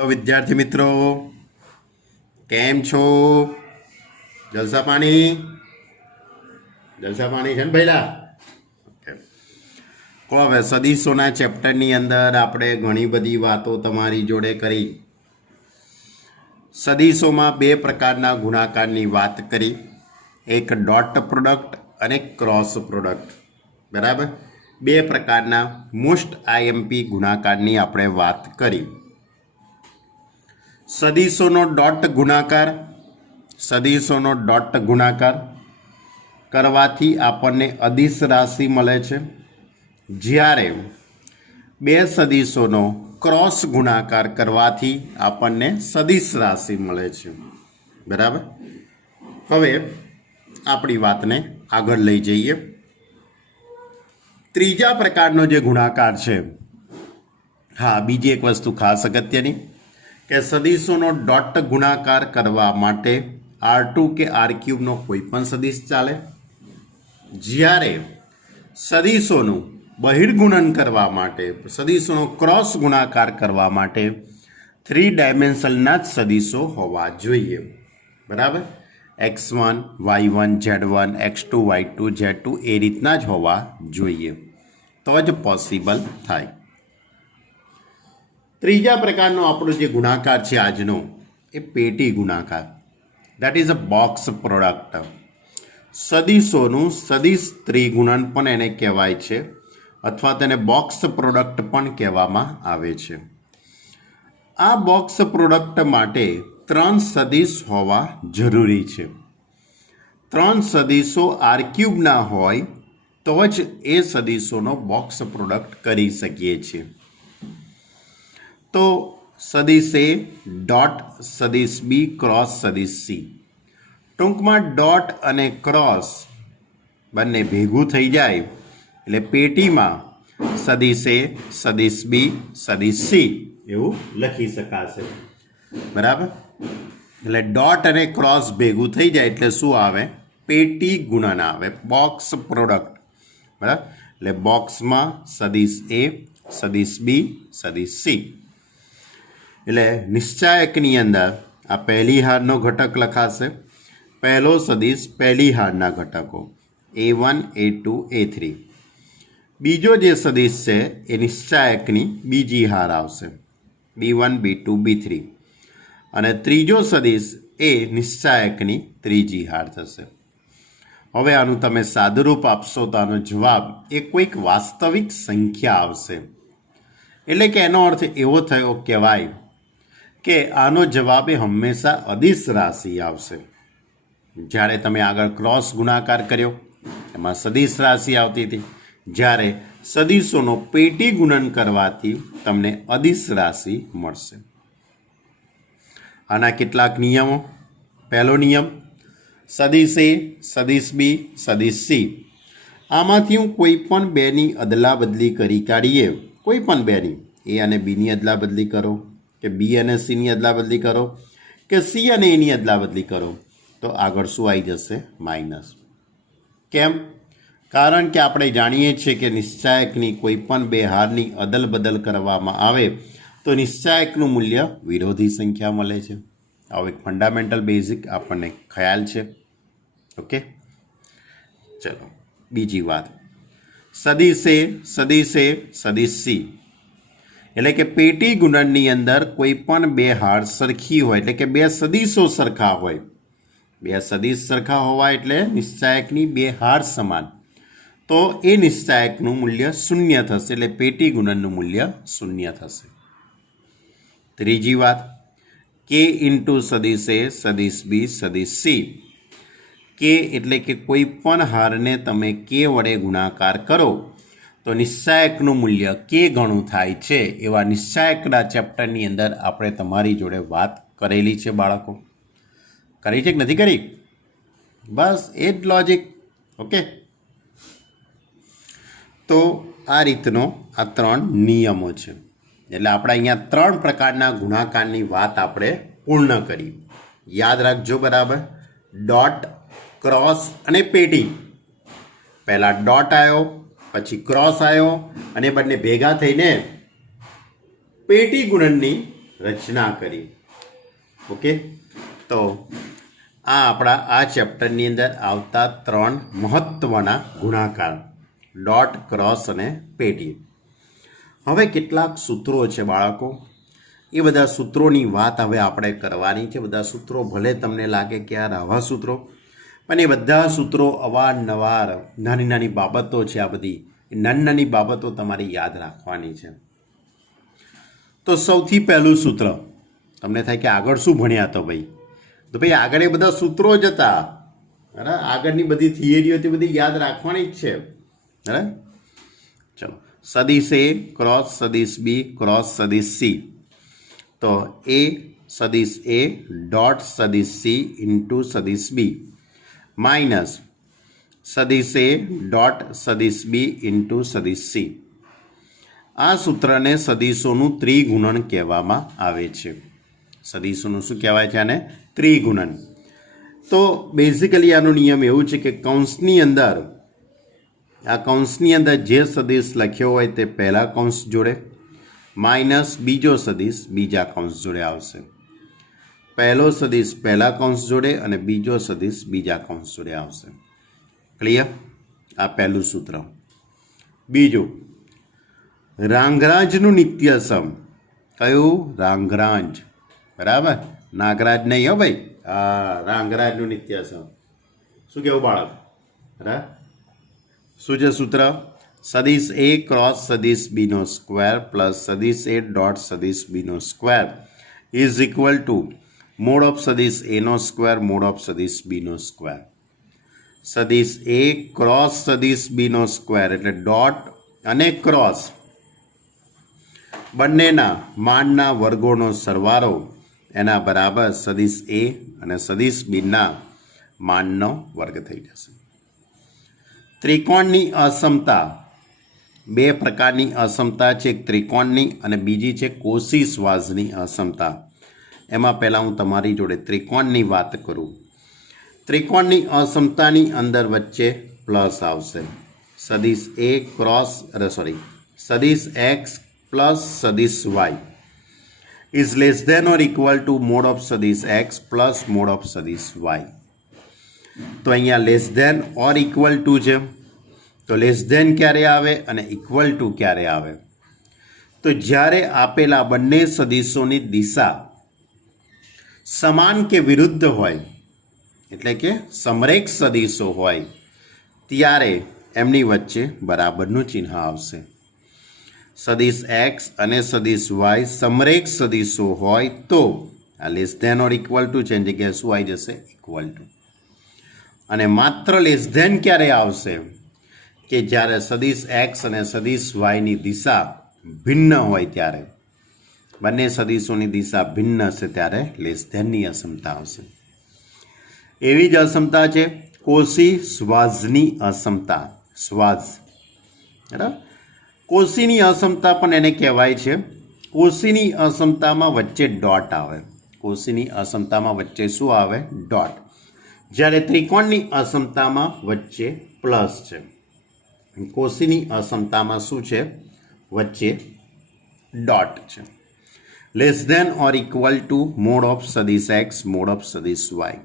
તો વિદ્યાર્થી મિત્રો કેમ છો? જલસા પાણી છે ને ભઈલા? ઓકે. કહો હવે સદીશોના ચેપ્ટરની અંદર આપણે ઘણી બધી વાતો તમારી જોડે કરી. સદીશોમાં બે પ્રકારના ગુણાકારની વાત કરી, એક ડોટ પ્રોડક્ટ અને ક્રોસ પ્રોડક્ટ. બરાબર, બે પ્રકારના મોસ્ટ આઈએમપી ગુણાકારની આપણે વાત કરી. સદીશોનો ડોટ ગુણાકાર કરવાથી આપણને અદિશ રાશિ મળે છે, જ્યારે બે સદીશોનો ક્રોસ ગુણાકાર કરવાથી આપણને સદિશ રાશિ મળે છે. બરાબર, હવે આપણી વાતને આગળ લઈ જઈએ. ત્રીજા પ્રકારનો જે ગુણાકાર છે, હા, બીજી એક વસ્તુ ખાસ અગત્યની કે સદીશોનો ડોટ ગુણાકાર કરવા માટે R2 કે R³ કોઈ પણ સદીશ ચાલે, જ્યારે સદીશોનું બહિર્ગુણન કરવા માટે, સદીશોનો ક્રોસ ગુણાકાર કરવા માટે 3 ડાયમેન્શનના જ સદીશો હોવા જોઈએ. બરાબર, x1 y1 z1 x2 y2 z2 એ રીતના જ હોવા જોઈએ, તો જ પોસિબલ થાય. ત્રીજા પ્રકારનો આપણો જે ગુણાકાર છે આજનો, એ પેટી ગુણાકાર, that is a box product. સદીશોનું સદીશ ત્રિગુણન પણ એને કહેવાય છે, અથવા તેને બોક્સ પ્રોડક્ટ પણ કહેવામાં આવે છે. આ બોક્સ પ્રોડક્ટ માટે 3 સદીશ હોવા જરૂરી છે. 3 સદીશો R³ ના હોય તો જ એ સદીશોનો બોક્સ પ્રોડક્ટ કરી શકીએ છીએ. તો સદીશ એ ડોટ, સદીશ બી ક્રોસ, સદીશ સી. ટૂંકમાં ડોટ અને ક્રોસ બંને ભેગું થઈ જાય એટલે પેટીમાં સદીશ એ, સદીશ બી, સદીશ સી એવું લખી શકાશે. બરાબર, એટલે ડોટ અને ક્રોસ ભેગું થઈ જાય એટલે શું આવે? પેટી ગુણન આવે, બોક્સ પ્રોડક્ટ. બરાબર, એટલે બોક્સમાં સદીશ એ, સદીશ બી, સદીશ સી. એટલે નિશ્ચાયકની અંદર આ પહેલી હારનો ઘટક લખાશે, પહેલો સદીશ પહેલી હારના ઘટકો A1 A2 A3. બીજો જે સદીશ છે એ નિશ્ચાયકની બીજી હાર આવશે, B1 B2 B3. અને ત્રીજો સદીશ એ નિશ્ચાયકની ત્રીજી હાર થશે. હવે આનું તમે સાદુરૂપ આપશો તો આનો જવાબ એ કોઈક વાસ્તવિક સંખ્યા આવશે. એટલે કે એનો અર્થ એવો થયો કહેવાય કે આનો જવાબ એ હંમેશા અદિશ રાશિ આવશે. જ્યારે તમે આગળ ક્રોસ ગુણાકાર કર્યો એમાં સદિશ રાશિ આવતી હતી, જ્યારે સદીશોનો પેટી ગુણન કરવાથી તમને અદિશ રાશિ મળશે. આના કેટલાક નિયમો. પહેલો નિયમ, સદીશ એ, સદીશ બી, સદીશ સી. આમાંથી હું કોઈ પણ બેની અદલા બદલી કરી કાઢીએ, કોઈ પણ બેની, એ અને બીની અદલા બદલી કરો, કે બી અને સીની અદલા બદલી કરો, કે સી અને એની અદલા બદલી કરો, તો આગળ શું આવી જશે? માઇનસ. કેમ? કારણ કે આપણે જાણીએ છીએ કે નિશ્ચાયકની કોઈ પણ બે હારની અદલ બદલ કરવામાં આવે તો નિશ્ચાયકનું મૂલ્ય વિરોધી સંખ્યા મળે છે. આવો એક ફંડામેન્ટલ બેઝિક આપણને ખ્યાલ છે. ઓકે, ચલો બીજી વાત, સદીશ એ, સદીશ એ, સદીશ સી. એટલે કે પેટી ગુણનની અંદર કોઈ પણ બે હાર સરખી હોય, એટલે કે બે સદીશો સરખા હોય. બે સદીશ સરખા હોવા એટલે નિશ્ચાયકની બે હાર સમાન, તો એ નિશ્ચાયકનું મૂલ્ય 0 થશે, એટલે પેટી ગુણનનું મૂલ્ય 0 થશે. ત્રીજી વાત, કે ઇન્ટુ સદીશ એ, સદીશ બી, સદીશ સી. કે એટલે કે કોઈ પણ હારને તમે કે વડે ગુણાકાર કરો તો નિશ્ચાયકનું મૂલ્ય કે ગણું થાય છે. એવા નિશ્ચાયકના ચેપ્ટરની અંદર આપણે તમારી જોડે વાત કરેલી છે બાળકો. કરી છે કે નથી કરી? બસ એ જ લોજિક. ઓકે, તો આ રીતનો આ 3 નિયમો છે. એટલે આપણે અહીંયા 3 પ્રકારના ગુણાકારની વાત આપણે પૂર્ણ કરી. યાદ રાખજો બરાબર, ડોટ, ક્રોસ અને પેટી. પહેલાં ડોટ આવ્યો, પછી ક્રોસ આવ્યો, અને બંને ભેગા થઈને પેટી ગુણનની રચના કરી. ઓકે, તો આ આપણા આ ચેપ્ટરની અંદર આવતા 3 મહત્ત્વના ગુણાકાર, ડોટ, ક્રોસ અને પેટી. હવે કેટલાક સૂત્રો છે બાળકો, એ બધા સૂત્રોની વાત હવે આપણે કરવાની છે. બધા સૂત્રો ભલે તમને લાગે કે યાર આવા સૂત્રો, પણ એ બધા સૂત્રો અવારનવાર નાની નાની બાબતો છે. આ બધી નાની નાની બાબતો તમારે યાદ રાખવાની છે. તો સૌથી પહેલું સૂત્ર તમને થાય કે આગળ શું ભણ્યા તો ભાઈ, તો ભાઈ આગળ એ બધા સૂત્રો જ હતા. બરાબર, આગળની બધી થિયરીઓ તે બધી યાદ રાખવાની જ છે. બરાબર, ચલો. સદિશ એ ક્રોસ સદિશ બી ક્રોસ સદિશ સી, તો એ સદિશ એ ડોટ સદિશ સી ઇન્ટુ સદિશ બી માઇનસ સદિશ એ ડોટ સદિશ બી ઇન્ટુ સદિશ સી. આ સૂત્રને સદિશોનું ત્રિગુણન કહેવામાં આવે છે. સદિશોનું શું કહેવાય છે? આને ત્રિગુણન. તો બેઝિકલી આનો નિયમ એવું છે કે કૌંસની અંદર, આ કૌંસની અંદર જે સદિશ લખ્યો હોય તે પહેલા કૌંસ જોડે માઇનસ બીજો સદિશ બીજા કૌંસ જોડે આવશે. પહેલો સદિશ પહેલા કૌંસ જોડે અને બીજો સદિશ બીજા કૌંસ જોડે આવશે. ક્લિયર? આ પહેલું સૂત્ર. બીજું, રાંગરાજનું નિત્યસમ. કયું? રાંગરાજ. બરાબર, નાગરાજ નહીં હો ભાઈ. હા, રાંગરાજનું નિત્યસમ. શું કહેવું બાળક? બરાબર, શું છે સૂત્ર? સદિશ એ ક્રોસ સદિશ બીનો સ્ક્વેર પ્લસ સદિશ એ ડોટ સદિશ બીનો square is equal to mod of સદિશ એનો સ્ક્વેર મોડ ઓફ સદિશ બીનો સ્ક્વેર. સદિશ એ ક્રોસ સદિશ બીનો સ્ક્વેર એટલે ડોટ અને ક્રોસ બંનેના માનના વર્ગોનો સરવાળો એના બરાબર સદિશ એ અને સદિશ બીના માનનો વર્ગ થઈ જશે. ત્રિકોણની અસમતા, બે પ્રકારની અસમતા છે, એક ત્રિકોણની અને બીજી છે કોશી-શ્વાર્ઝની અસમતા. એમાં પહેલાં હું તમારી જોડે ત્રિકોણની વાત કરું. ત્રિકોણની અસમતાની અંદર વચ્ચે પ્લસ આવશે. સદિશ એ ક્રોસ સદિશ એક્સ પ્લસ સદિશ y is less than or equal to mod of સદિશ એક્સ પ્લસ મોડ ઓફ સદિશ વાય. તો અહીંયા less than or equal to છે, તો લેસ ધેન ક્યારે આવે અને ઇક્વલ ટુ ક્યારે આવે? તો જ્યારે આપેલા બંને સદિશોની દિશા સમાન કે વિરુદ્ધ હોય, એટલે કે સમરેખ સદિશો હોય, ત્યારે એમની વચ્ચે બરાબરનું ચિહ્ન આવશે. સદિશ એક્સ અને સદિશ વાય સમરેખ સદિશો હોય તો આ less than or equal to છે, એની જગ્યાએ શું આવી જશે? Equal to. અને માત્ર લેસ ધેન ક્યારે આવશે? કે જ્યારે સદિશ એક્સ અને સદિશ વાયની દિશા ભિન્ન હોય, ત્યારે બંને સદિશોની દિશા ભિન્ન હશે ત્યારે લેસ ધેનની અસમતા આવશે. એવી જ અસમતા છે કોશી-શ્વાર્ઝની અસમતા. શ્વાર્ઝ, બરાબર. કોશીની અસમતા પણ એને કહેવાય છે. કોશીની અસમતામાં વચ્ચે ડોટ આવે. કોશીની અસમતામાં વચ્ચે શું આવે? ડોટ. જ્યારે ત્રિકોણની અસમતામાં વચ્ચે પ્લસ છે. કોશીની અસમતામાં શું છે? વચ્ચે ડોટ છે. Less than or equal to mod of સદિશ એક્સ મોડ ઓફ સદિશ વાય.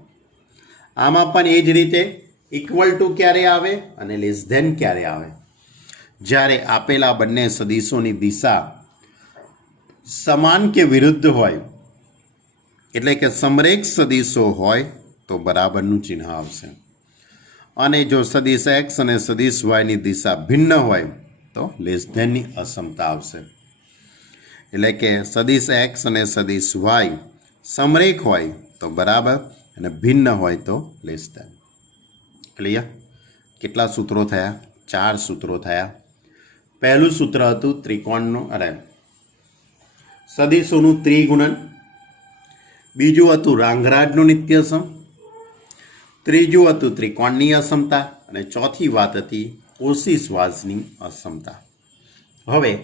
આમાં પણ એ જ રીતે ઇક્વલ ટુ ક્યારે આવે અને લેસ ધેન ક્યારે આવે? જ્યારે આપેલા બંને સદિશોની દિશા સમાન કે વિરુદ્ધ હોય, એટલે કે સમરેખ સદિશો હોય તો બરાબરનું ચિહ્ન આવશે. અને જો સદિશ એક્સ અને સદિશ વાયની દિશા ભિન્ન હોય તો લેસ ધેનની અસમતા આવશે. એટલે કે સદિશ એક્સ અને સદિશ વાય સમરેખ હોય તો બરાબર અને ભિન્ન હોય તો લેસ ધેન. ક્લિયર? કેટલા સૂત્રો થયા? 4 સૂત્રો થયા. પહેલું સૂત્ર હતું ત્રિકોણનું સદિશોનું ત્રિગુણન. બીજું હતું રાંગરાજનું નિત્યસમ. ત્રીજું હતું ત્રિકોણની અસમતા અને ચોથી વાત હતી કોશી-શ્વાર્ઝની અસમતા. હવે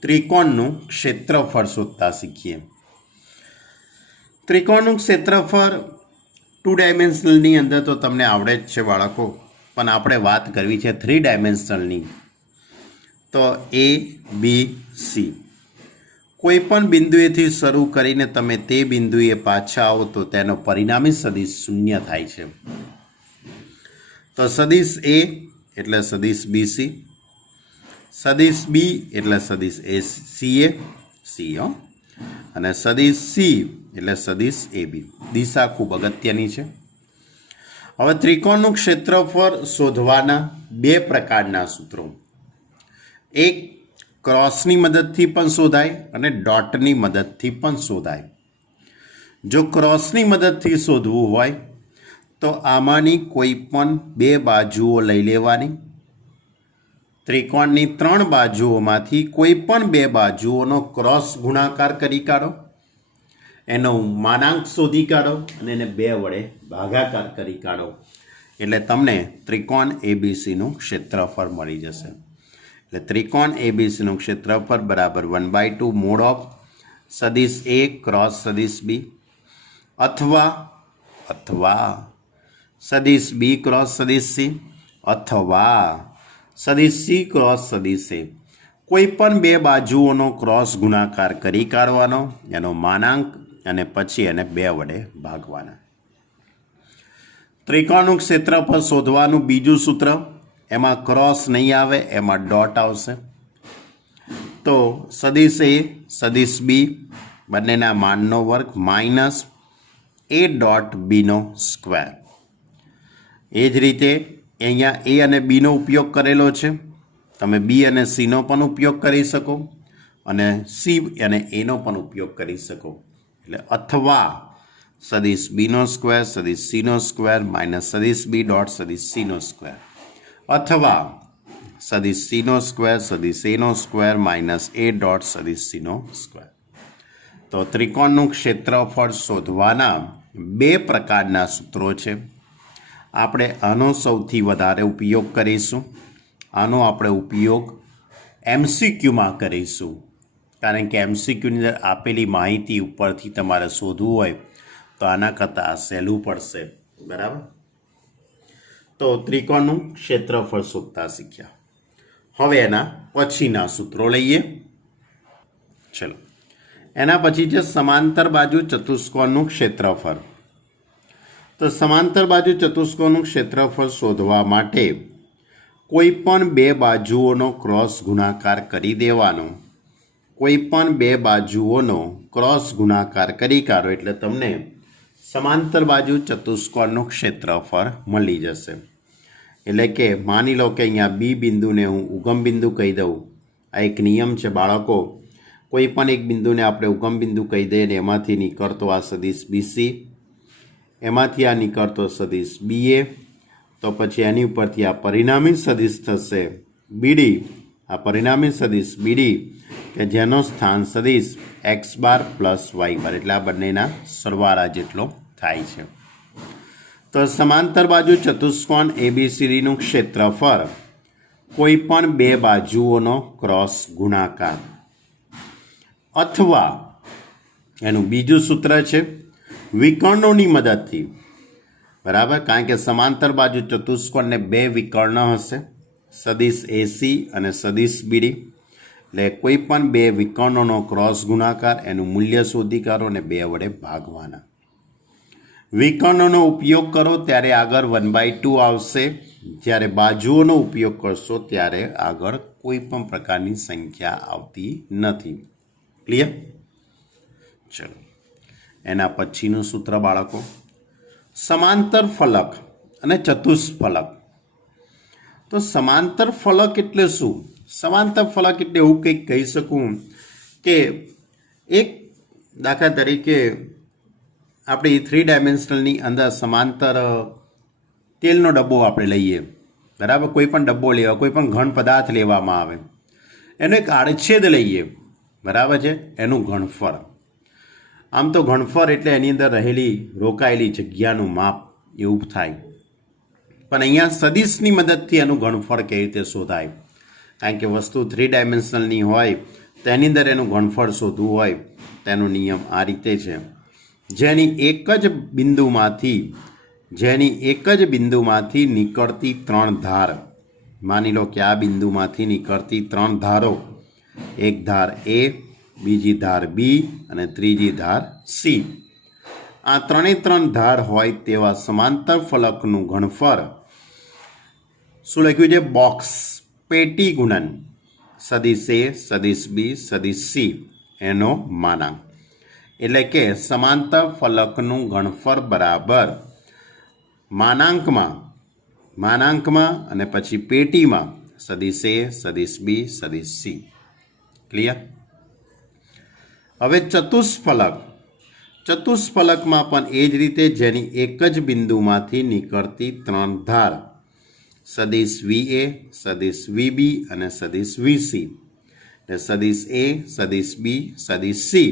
ત્રિકોણનું ક્ષેત્રફળ શોધતા શીખીએ. ત્રિકોણનું ક્ષેત્રફળ 2 ડાયમેન્શનલની અંદર તો તમને આવડે જ છે બાળકો, પણ આપણે વાત કરવી છે 3 ડાયમેન્શનલની. તો એ બી સી કોઈ પણ બિંદુએથી શરૂ કરીને તમે તે બિંદુએ પાછા આવો તો તેનો પરિણામી સદિશ શૂન્ય થાય છે. તો સદિશ એ એટલે સદિશ બીસી, સદિશ બી એટલે સદિશ સીએ સી અને સદિશ સી એટલે સદિશ એ બી. દિશા ખૂબ અગત્યની છે. હવે ત્રિકોણનું ક્ષેત્રફળ શોધવાના બે પ્રકારના સૂત્રો, એક ક્રોસની મદદથી પણ શોધાય અને ડોટની મદદથી પણ શોધાય. જો ક્રોસની મદદથી શોધવું હોય તો આમાંની કોઈ પણ બે બાજુઓ લઈ લેવાની. ત્રિકોણની ત્રણ બાજુઓમાંથી કોઈ પણ બે બાજુઓનો ક્રોસ ગુણાકાર કરી કાઢો, એનો માનાંક શોધી કાઢો અને એને બે વડે ભાગાકાર કરી કાઢો એટલે તમને ત્રિકોણ એબીસીનું ક્ષેત્રફળ મળી જશે. એટલે ત્રિકોણ એબીસીનું ક્ષેત્રફળ બરાબર 1/2 મોડ ઓફ સદિશ એ ક્રોસ સદિશ બી અથવા સદિશ બી ક્રોસ સદિશ સી અથવા સદિશ સી ક્રોસ સદિશ એ. કોઈ પણ બે બાજુઓનો ક્રોસ ગુણાકાર કરી કાઢવાનો, એનો માનાંક અને પછી એને બે વડે ભાગવાના. ત્રિકોણનું ક્ષેત્રફળ શોધવાનું બીજું સૂત્ર, એમાં ક્રોસ નહીં આવે, એમાં ડોટ આવશે. તો સદિશ એ સદિશ બી બંનેના માનનો વર્ગ માઇનસ એ ડોટ બીનો સ્ક્વેર. એ જ રીતે અહીંયા એ અને બીનો ઉપયોગ કરેલો છે, તમે બી અને સીનો પણ ઉપયોગ કરી શકો અને સી અને એનો પણ ઉપયોગ કરી શકો. એટલે અથવા સદિશ બીનો સ્ક્વેર સદિશ સીનો સ્ક્વેર માઇનસ સદિશ બી ડોટ સદિશ સીનો સ્ક્વેર, અથવા સદિશ સીનો સ્ક્વેર સદિશ એનો સ્ક્વેર માઇનસ એ ડોટ સદિશ સીનો સ્ક્વેર. તો ત્રિકોણનું ક્ષેત્રફળ શોધવાના બે પ્રકારના સૂત્રો છે. આપણે આનો સૌથી વધારે ઉપયોગ કરીશું. આનો આપણે ઉપયોગ એમસીક્યુમાં કરીશું, કારણ કે એમસીક્યુની અંદર આપેલી માહિતી ઉપરથી તમારે શોધવું હોય તો આના કરતાં સહેલું પડશે. બરાબર. તો ત્રિકોણનું ક્ષેત્રફળ શોધતા શીખ્યા. હવે એના પછીના સૂત્રો લઈએ. ચલો, એના પછી છે સમાંતર બાજુ ચતુષ્કોણનું ક્ષેત્રફળ. તો સમાંતર બાજુ ચતુષ્કોણનું ક્ષેત્રફળ શોધવા માટે કોઈ પણ બે બાજુઓનો ક્રોસ ગુણાકાર કરી દેવાનો. કોઈ પણ બે બાજુઓનો ક્રોસ ગુણાકાર કરી કાઢો એટલે તમને સમાંતર બાજુ ચતુષ્કોણનું ક્ષેત્રફળ મળી જશે. એટલે કે માની લો કે અહીંયા બી બિંદુને હું ઉગમ બિંદુ કહી દઉં. આ એક નિયમ છે બાળકો, કોઈ પણ એક બિંદુને આપણે ઉગમ બિંદુ કહી દઈએ ને એમાંથી નીકળતો આ સદિશ બીસી, એમાંથી આ નીકળતો સદિશ બીએ, તો પછી એની ઉપરથી આ પરિણામી સદિશ થશે બીડી. આ પરિણામી સદિશ બીડી કે જેનો સ્થાન સદિશ એક્સ બાર પ્લસ વાય બાર એટલે આ બંનેના સરવાળા જેટલો થાય છે. તો સમાંતર બાજુ ચતુષ્કોણ એબીસીડીનું ક્ષેત્રફળ કોઈ પણ બે બાજુઓનો ક્રોસ ગુણાકાર, અથવા એનું બીજું સૂત્ર છે વિકર્ણોની મદદથી. બરાબર, કારણ કે સમાંતર બાજુ ચતુષ્કોણને બે વિકર્ણ હશે, સદિશ એસી અને સદિશ બીડી. એટલે કોઈ પણ બે વિકર્ણોનો ક્રોસ ગુણાકાર, એનું મૂલ્ય શોધી કાઢો અને બે વડે ભાગવાના. વિકર્ણોનો ઉપયોગ કરો ત્યારે આગળ 1/2 આવશે, જ્યારે બાજુઓનો ઉપયોગ કરશો ત્યારે આગળ કોઈ પણ પ્રકારની સંખ્યા આવતી નથી. ક્લિયર? ચલો, એના પછીનું સૂત્ર બાળકો, સમાંતર ફલક અને ચતુષ્ફલક. તો સમાંતર ફલક એટલે શું? સમાંતર ફલક એટલે એવું કંઈક કહી શકું કે એક દાખલા તરીકે આપણે 3 ડાયમેન્શનલની અંદર સમાંતર તેલનો ડબ્બો આપણે લઈએ. બરાબર, કોઈ પણ ડબ્બો લેવા, કોઈ પણ ઘન પદાર્થ લેવામાં આવે, એનો એક આડછેદ લઈએ. બરાબર છે, એનું ઘનફળ. આમ તો ઘનફળ એટલે એની અંદર રહેલી રોકાયેલી જગ્યાનું માપ એવું થાય, પણ અહીંયા સદિશની મદદથી એનું ઘનફળ કેવી રીતે શોધાય? કારણ કે વસ્તુ 3 ડાયમેન્શનલની હોય તો એની અંદર એનું ઘનફળ શોધવું હોય તેનો નિયમ આ રીતે છે. જેની એક જ બિંદુમાંથી નીકળતી 3 ધાર, માની લો કે આ બિંદુમાંથી નીકળતી 3 ધારો, એક ધાર એ, બીજી ધાર બી અને ત્રીજી ધાર સી. આ ત્રણ ધાર હોય તેવા સમાંતર ફલકનું ઘનફળ શું લખ્યું છે? બોક્સ પેટી ગુણન સદિશ એ, સદિશ બી, સદિશ સી એનો માનાંક. એટલે કે સમાંતર ફલકનું ઘનફળ બરાબર માનાંકમાં અને પછી પેટીમાં સદિશ એ, સદિશ બી, સદિશ સી. ક્લિયર? હવે ચતુષ્ફલકમાં પણ એ જ રીતે જેની એક જ બિંદુમાંથી નીકળતી ત્રણ ધાર સદિશ વી એ, સદિશ વી બી અને સદિશ વી સી, સદિશ એ, સદિશ બી, સદિશ સી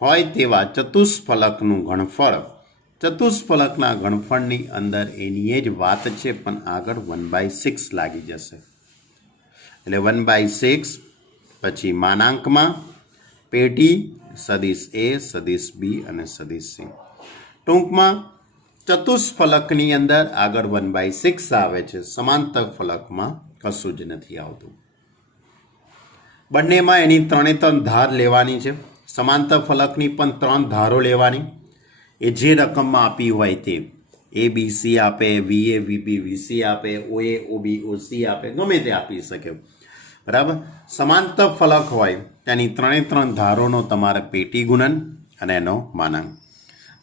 હોય તેવા ચતુષ્ફલકનું ઘનફળ. ચતુષ્ફલકના ઘનફળની અંદર એની જ વાત છે, પણ આગળ 1/6 લાગી જશે. એટલે 1/6 પછી માનાંકમાં પેટી સદિશ એ, સદિશ બી અને સદિશ સી. ટૂંકમાં ચતુષ્ફલકની અંદર આગળ 1/6 આવે છે, સમાંતર ફલકમાં કશું જ નથી આવતું. બંનેમાં એની ત્રણ ધાર લેવાની છે. સમાંતર ફલકની પણ 3 ધારો લેવાની. એ જે રકમમાં આપી હોય તે એ બી સી આપે, વી એ વી બી વી સી આપે, ઓ એ ઓ બી ઓ સી આપે, ગમે તે આપી શકે. બરાબર? સમાંતર ફલક હોય તેની ત્રણ ધારોનો તમારે પેટી ગુણન અને એનો માનાંક.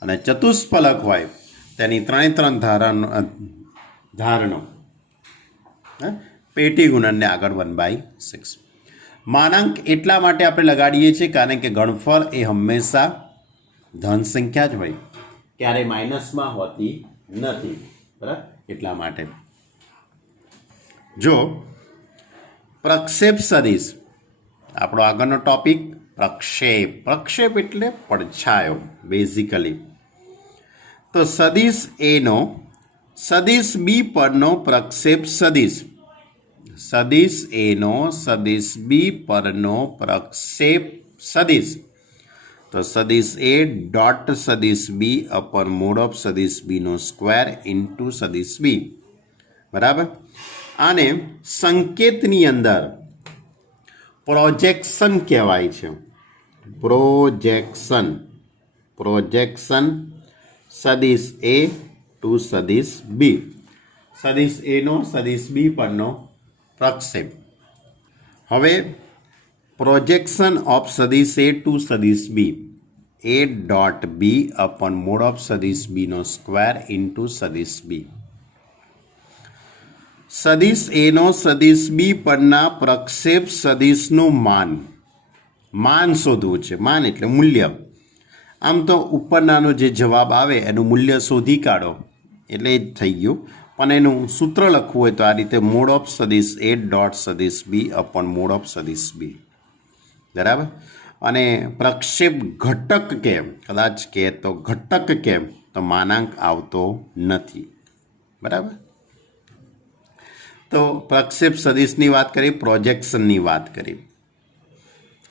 અને ચતુષ્ફલક હોય તેની ત્રણ ધારનો પેટી ગુણનને આગળ 1/6. માનાંક એટલા માટે આપણે લગાડીએ છીએ કારણ કે ઘનફળ એ હંમેશા ધન સંખ્યા જ હોય, ક્યારેય માઇનસમાં હોતી નથી. બરાબર? એટલા માટે જો પ્રક્ષેપ સદિશ, આપણો આગળનો ટોપિક પ્રક્ષેપ એટલે પડછાયો બેઝિકલી. તો સદિશ એનો સદિશ બી પરનો પ્રક્ષેપ સદિશ, સદિશ એનો સદિશ બી પરનો પ્રક્ષેપ સદિશ, તો સદિશ એ ડોટ સદિશ બી અપર મોડ ઓફ સદિશ બીનો સ્ક્વેર ઇન્ટુ સદિશ બી. બરાબર? આને સંકેતની અંદર પ્રોજેક્શન કહેવાય છે. પ્રોજેક્શન સદિશ એ ટુ સદિશ બી, સદિશ એનો સદિશ બી પરનો પ્રક્ષેપ. હવે પ્રોજેક્શન ઓફ સદિશ એ ટુ સદિશ b, a dot b upon mod of સદિશ બીનો સ્ક્વેર ઇન્ટુ સદિશ બી. સદિશ એનો સદિશ બી પરના પ્રક્ષેપ સદિશનું માન શોધવું છે. માન એટલે મૂલ્ય. આમ તો ઉપરનાનો જે જવાબ આવે એનું મૂલ્ય શોધી કાઢો એટલે એ જ થઈ ગયું, પણ એનું સૂત્ર લખવું હોય તો આ રીતે મોડ ઓફ સદિશ એ ડોટ સદિશ બી અપોન મોડ ઓફ સદિશ બી. બરાબર? અને પ્રક્ષેપ ઘટક કેમ, કદાચ કહે તો ઘટક કેમ, તો માનાંક આવતો નથી. બરાબર? તો પ્રક્ષેપ સદિશની વાત કરી, પ્રોજેક્શનની વાત કરી.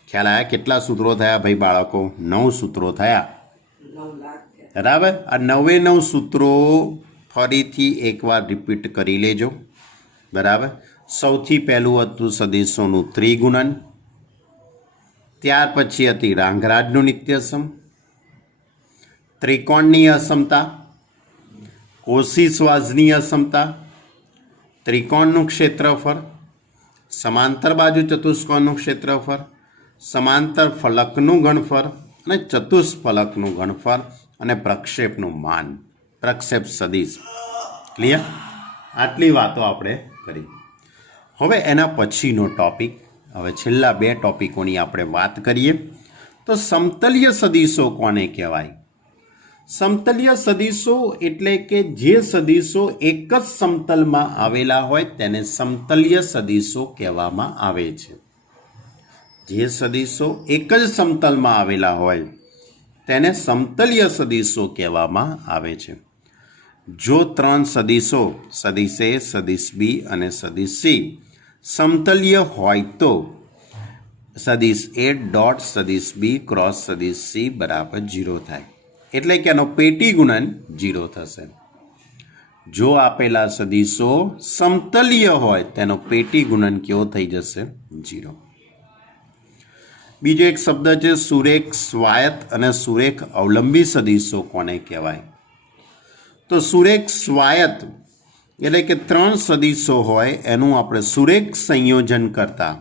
ખ્યાલ આવ્યા? કેટલા સૂત્રો થયા ભાઈ બાળકો? 9 સૂત્રો થયા. બરાબર? આ 9 સૂત્રો ફરીથી એકવાર રિપીટ કરી લેજો. બરાબર? સૌથી પહેલું હતું સદિશોનું ત્રિગુણન, ત્યાર પછી હતી રાંગરાજનું નિત્યસમ, ત્રિકોણની અસમતા, કોશી-શ્વાર્ટ્ઝની અસમતા, ત્રિકોણનું ક્ષેત્રફળ, સમાંતર બાજુ ચતુષ્કોણનું ક્ષેત્રફળ, સમાંતર ફલકનું ઘનફળ અને ચતુષ્ફલકનું ઘનફળ અને પ્રક્ષેપનું માન, પ્રક્ષેપ સદિશ. ક્લિયર? આટલી વાતો આપણે કરી. હવે એના પછીનો ટોપિક, હવે છેલ્લા 2 ટોપિકોની આપણે વાત કરીએ તો સમતલીય સદિશો કોને કહેવાય? સમતલીય સદિશો એટલે કે જે સદિશો એક જ સમતલમાં આવેલા હોય તેને સમતલીય સદિશો કહેવામાં આવે છે. જે સદિશો એક જ સમતલમાં આવેલા હોય તેને સમતલીય સદિશો કહેવામાં આવે છે. જો 3 સદિશો સદિશ એ, સદિશ બી અને સદિશ સી સમતલીય હોય તો સદિશ એ ડોટ સદિશ બી ક્રોસ સદિશ સી બરાબર 0 થાય. એટલે કે એનો પેટી ગુણન 0 થશે. જો આપેલા સદિશો સમતલીય હોય તેનો પેટી ગુણન કેવો થઈ જશે? 0. બીજો એક શબ્દ છે સુરેખ સ્વાયત્ત અને સુરેખ અવલંબી સદીશો કોને કહેવાય? તો સુરેખ સ્વાયત્ત એટલે કે 3 સદીશો હોય એનું આપણે સુરેખ સંયોજન કરતા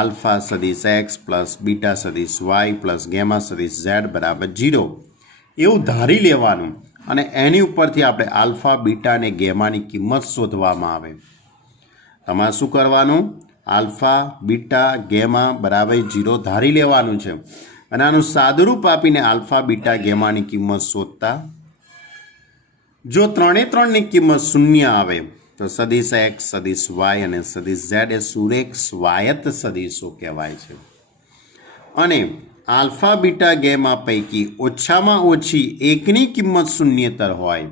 આલ્ફા સદીશ એક્સ પ્લસ બીટા સદીશ વાય પ્લસ ગેમા સદીશ ઝેડ બરાબર 0 એવું ધારી લેવાનું અને એની ઉપરથી આપણે આલ્ફા બીટા અને ગેમાની કિંમત શોધવામાં આવે. તમારે શું કરવાનું? આલ્ફા બીટા ગેમા બરાબર 0 ધારી લેવાનું છે અને આનું સાદુરૂપ આપીને આલ્ફા બીટા ગેમાની કિંમત શોધતા જો 3ની કિંમત 0 આવે તો સદીશ એક્સ સદીશ વાય અને સદીશ ઝેડ એ સુરેખ સ્વાયત્ત સદીશો કહેવાય છે. અને આલ્ફા બીટા ગેમા પૈકી ઓછામાં ઓછી એકની કિંમત શૂન્યતર હોય,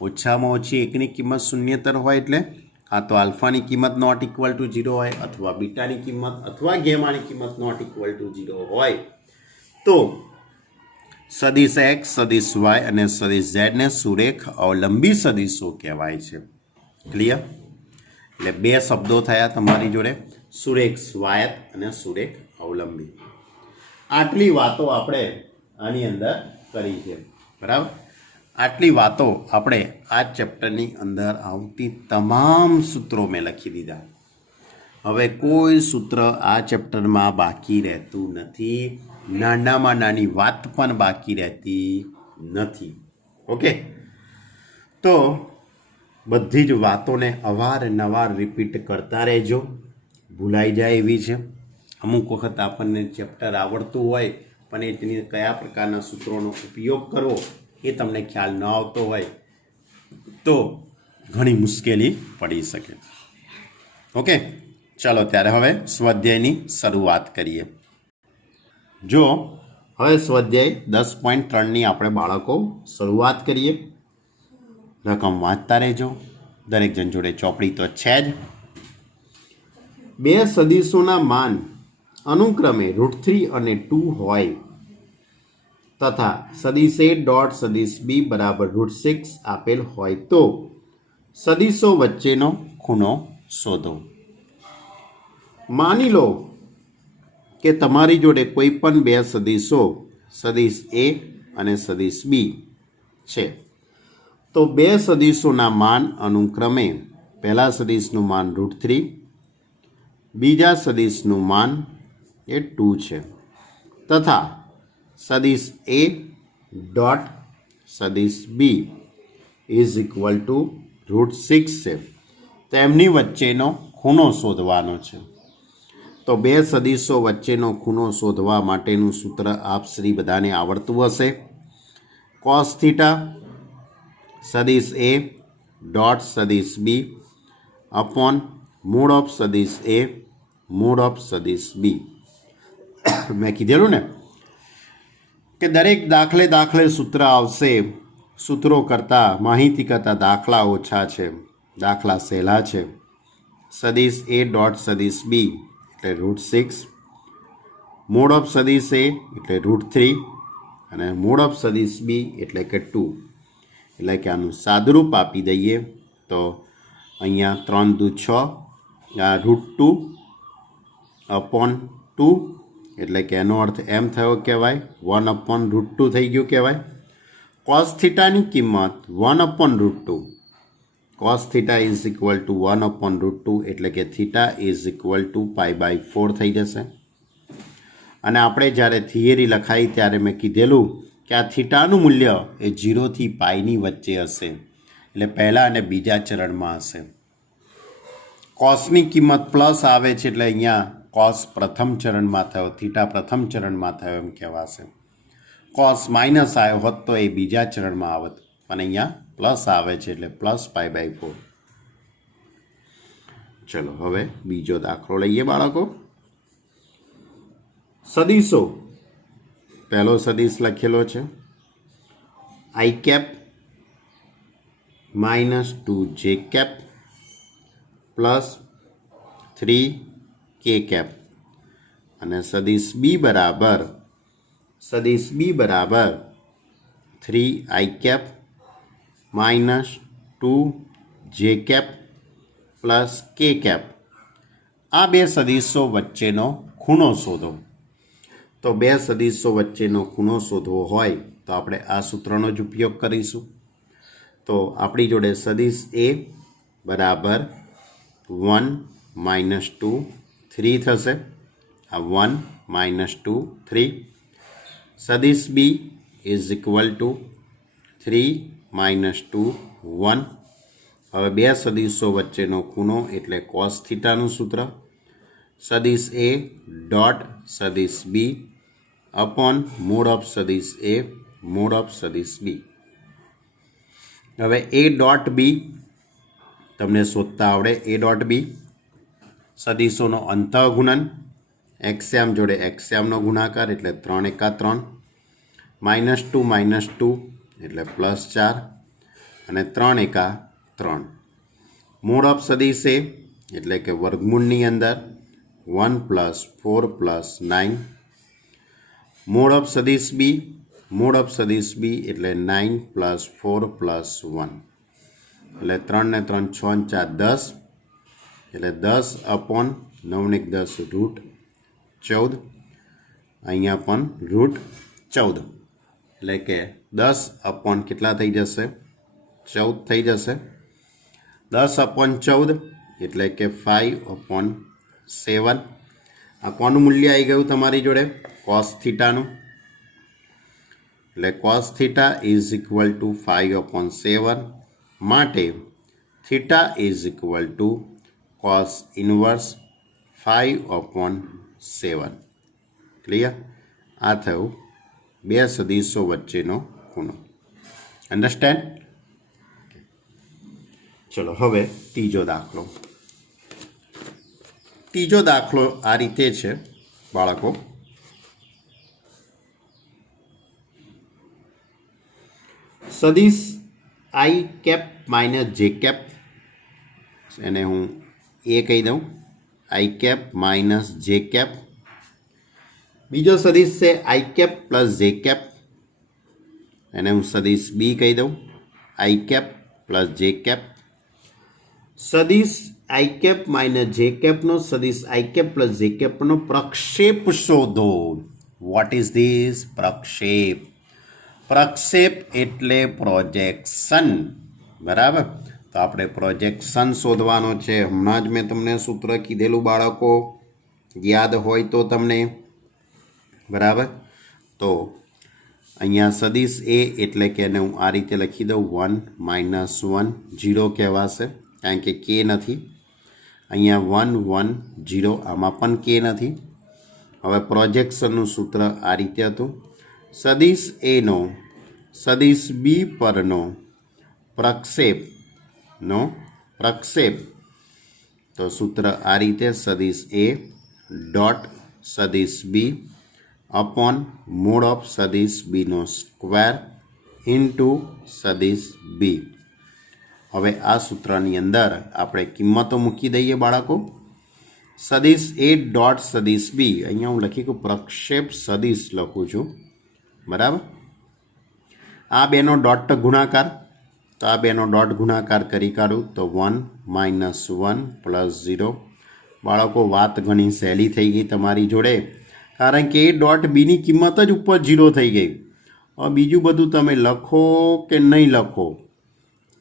ઓછામાં ઓછી એકની કિંમત શૂન્યતર હોય એટલે કાં તો આલ્ફાની કિંમત નોટ ઇક્વલ ટુ 0 હોય અથવા બીટાની કિંમત અથવા ગેમાની કિંમત નોટ ઇક્વલ ટુ 0 હોય તો સદીશ એક્સ સદીશ વાય અને સદીશ ઝેડને સુરેખ અવલંબી સદીશો કહેવાય છે. ક્લિયર? એટલે 2 શબ્દો થયા તમારી જોડે, સુરેખ સ્વાયત્ત અને સુરેખ અવલંબી. આટલી વાતો આપણે આની અંદર કરી છે. બરાબર? આટલી વાતો આપણે આ ચેપ્ટરની અંદર આવતી તમામ સૂત્રો મેં લખી દીધા. હવે કોઈ સૂત્ર આ ચેપ્ટરમાં બાકી રહેતું નથી, નાનામાં નાની વાત પણ બાકી રહેતી નથી. ઓકે, તો બધી જ વાતોને અવારનવાર રિપીટ કરતા રહેજો, ભૂલાઈ જાય એવી છે. અમુક વખત આપણને ચેપ્ટર આવડતું હોય પણ એની કયા પ્રકારના સૂત્રોનો ઉપયોગ કરવો એ તમને ખ્યાલ ન આવતો હોય તો ઘણી મુશ્કેલી પડી શકે. ઓકે, ચાલો ત્યારે હવે સ્વાધ્યાયની શરૂઆત કરીએ. જો હવે સ્વાધ્યાય 10.3ની આપણે બાળકો શરૂઆત કરીએ. રકમ વાંચતા રહેજો. દરેક જણ જોડે ચોપડી તો છે જ. 2 સદીશોના માન અનુક્રમે √3 અને 2 હોય તથા સદીશ A ડોટ સદીશ B બરાબર √6 આપેલ હોય તો સદીશો વચ્ચેનો ખૂણો શોધો. માની લો કે તમારી જોડે કોઈ પણ 2 સદીશો સદીશ A અને સદીશ B છે તો 2 સદીશોના માન અનુક્રમે પહેલા સદીશનું માન √3, બીજા સદીશનું માન એ 2 છે તથા સદીશ A ડોટ સદીશ B ઇઝ ઇક્વલ ટુ √6 છે. તેમની વચ્ચેનો ખૂણો શોધવાનો છે. તો 2 સદીશો વચ્ચેનો ખૂણો શોધવા માટેનું સૂત્ર આપ શ્રી બધાને આવડતું હશે. કોસ થીટા સદીશ A ડોટ સદીશ B અપોન મૂળ ઓફ સદીશ A મૂળ ઓફ સદીશ B. મેં કીધેલું ને કે દરેક દાખલે સૂત્ર આવશે. સૂત્રો કરતાં માહિતી કરતાં દાખલા ઓછા છે, દાખલા સહેલા છે. સદીશ A ડોટ સદીશ B એટલે √6, મૂળ ઓફ સદીશ A એટલે √3 અને મૂળ ઓફ સદીશ B એટલે કે 2. એટલે કે આનું સાદુરૂપ આપી દઈએ તો અહીંયા 3 દુ 6 આ √2 અપોન 2 એટલે કે એનો અર્થ એમ થયો કહેવાય 1 અપોન √2 થઈ ગયું કહેવાય. કોસ થીટાની કિંમત 1 upon √2, cos theta is equal two 1 upon √2 એટલે કે થીટા ઇઝ ઇક્વલ ટુ π/4 થઈ જશે. અને આપણે જ્યારે થિયરી લખાઈ ત્યારે મેં કીધેલું કે આ થીટાનું મૂલ્ય એ 0 થી પાઈની વચ્ચે હશે, એટલે પહેલાં અને બીજા ચરણમાં હશે. કોસની કિંમત પ્લસ આવે છે એટલે અહીંયા કોસ પ્રથમ ચરણમાં થયો, થીટા પ્રથમ ચરણમાં થયો એમ કહેવાશે. કોસ માઇનસ આવ્યો હોત તો એ બીજા ચરણમાં આવત, પણ અહીંયા પ્લસ આવે છે એટલે પ્લસ π/4. ચલો હવે બીજો દાખલો લઈએ બાળકો. સદીશો, પહેલો સદીશ લખેલો છે i cap -2j cap plus 3k cap અને સદીશ B બરાબર 3i cap -2j cap plus k cap. આ 2 સદીશો વચ્ચેનો ખૂણો શોધો. તો બે સદીશો વચ્ચેનો ખૂણો શોધવો હોય તો આપણે આ સૂત્રનો જ ઉપયોગ કરીશું. તો આપણી જોડે સદીશ એ બરાબર 1 - 2 3 થશે. આ 1 - 2 3. સદીશ બી ઇઝ ઇક્વલ ટુ 3 - 2 1. હવે બે સદીશો વચ્ચેનો ખૂણો એટલે કોસ થીટાનું સૂત્ર. સદીશ એ ડોટ સદીશ બી અપોન મોડ ઓફ સદીશ એ મોડ ઓફ સદીશ બી. હવે એ ડોટ બી તમને શોધતા આવડે. એ ડોટ બી સદીશોનો અંતઃગુણન, એક્સ્યામ જોડે એક્સ્યામનો ગુણાકાર એટલે 3 × 3, -2 - 2 એટલે +4 અને 3 × 3. મોડ ઓફ સદીશ એ એટલે કે વર્ગમૂળની અંદર 1 + 4 + 9. મોડ ઓફ સદીશ બી એટલે 9 + 4 + 1 એટલે 3 ને 3 6 ને 4 10 એટલે 10 અપોન 9 ને 10 √14. અહીંયા પણ √14 એટલે કે 10 અપોન કેટલા થઈ જશે? 14 થઈ જશે. 10 અપોન 14 એટલે કે 5/7. આ કોનું મૂલ્ય આવી ગયું તમારી જોડે? કોસ થીટાનું. એટલે cos theta is equal two 5/7 માટે theta is equal two cos inverse 5/7. Clear? આ થયું બે સદીશો વચ્ચેનો ખૂણો. અન્ડરસ્ટેન્ડ? ચલો હવે ત્રીજો દાખલો. ત્રીજો દાખલો આ રીતે છે બાળકો. સદીશ i cap minus j cap, એને હું એ કહી દઉં, i cap minus j cap. બીજો સદીશ છે i cap plus j cap, એને હું સદીશ બી કહી દઉં, i cap plus j cap. સદીશ આઈ કેપ માઇનસ જે કેપનો સદીશ આઈ કેપ પ્લસ જે કેપનો પ્રક્ષેપ શોધો. What is this? પ્રક્ષેપ. પ્રક્ષેપ એટલે પ્રોજેક્શન. બરાબર? તો આપણે પ્રોજેક્શન શોધવાનો છે. હમણાં જ મેં તમને સૂત્ર કીધેલું બાળકો, યાદ હોય તો તમને. બરાબર? તો અહીંયા સદીશ એ એટલે કે એને હું આ રીતે લખી દઉં, 1 - 1 0 કહેવાશે, કારણ કે કે નથી. અહીંયા 1 1 0, આમાં પણ કે નથી. હવે પ્રોજેક્શનનું સૂત્ર આ રીતે હતું. સદીશ એનો સદીશ બી પરનો પ્રક્ષેપ. તો સૂત્ર આ રીતે, સદીશ એ ડોટ સદીશ બી અપોન મોડ ઓફ સદીશ બીનો સ્ક્વેર ઇન્ટુ સદીશ બી. હવે આ સૂત્રની અંદર આપણે કિંમતો મૂકી દઈએ બાળકો. સદીશ એ ડોટ સદીશ બી, અહીંયા હું લખી કે પ્રક્ષેપ સદીશ લખું છું. બરાબર? આ બેનો ડોટ ગુણાકાર, તો આ બેનો ડોટ ગુણાકાર કરી કાઢું તો 1 - 1 + 0. બાળકો વાત ઘણી સહેલી થઈ ગઈ તમારી જોડે, કારણ કે એ ડોટ બીની કિંમત જ ઉપર 0 થઈ ગઈ. હવે બીજું બધું તમે લખો કે નહીં લખો,